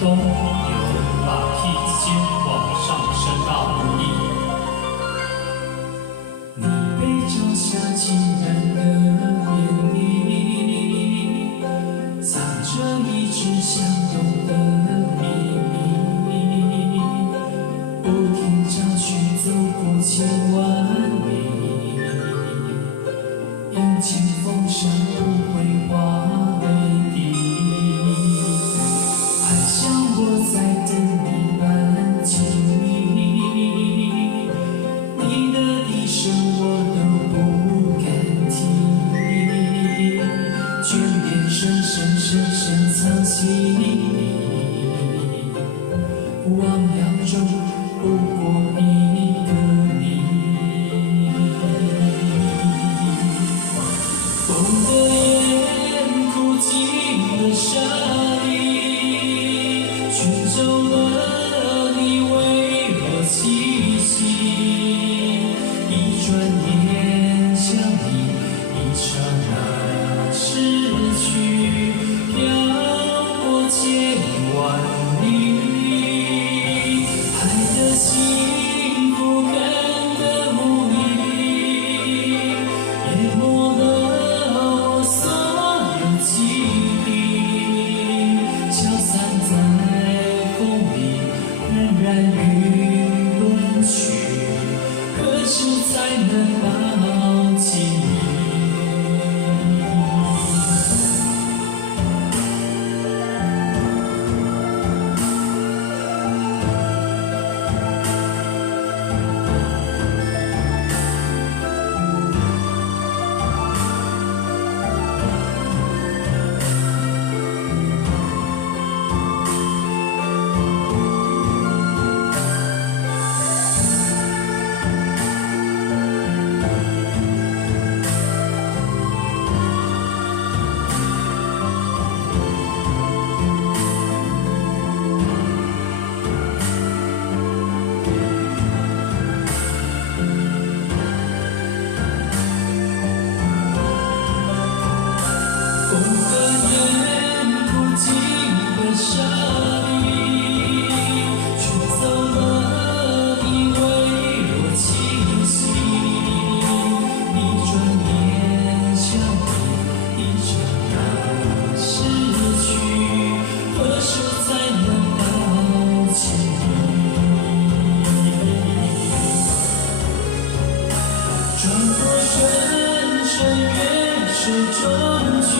动，又把梯子间往上升到屋顶。你被照下情人的眼里，藏着一直相懂的秘密。不停找寻，走过千万里，迎接风霜不会化为地。还像我在等你般亲密，你的一生我都不敢提，眷恋深深深深藏心里，汪洋中不过一个你。风的眼哭进了沙里，卷走了你微弱气息。一转眼相依，一刹那逝去，飘过千万里。爱的幸福感的无力，淹没了我所有记忆，消散在风里，荏苒于轮曲。何时才能抱紧你？风和烟哭进了沙里，吹走了你微弱气息。一转眼相依，一刹那逝去，何时才能抱紧你？转过身，穿越水中去。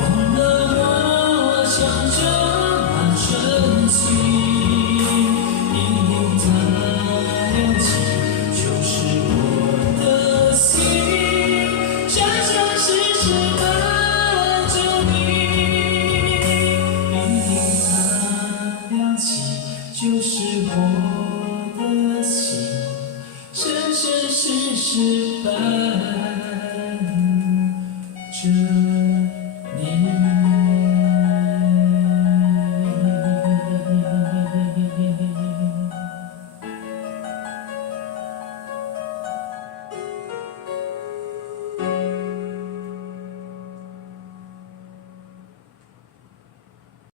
忘了我唱着那纯情，明明它亮起，就是我的心，生生世世伴着你。明明它亮起，就是我的心，生生世世伴着你。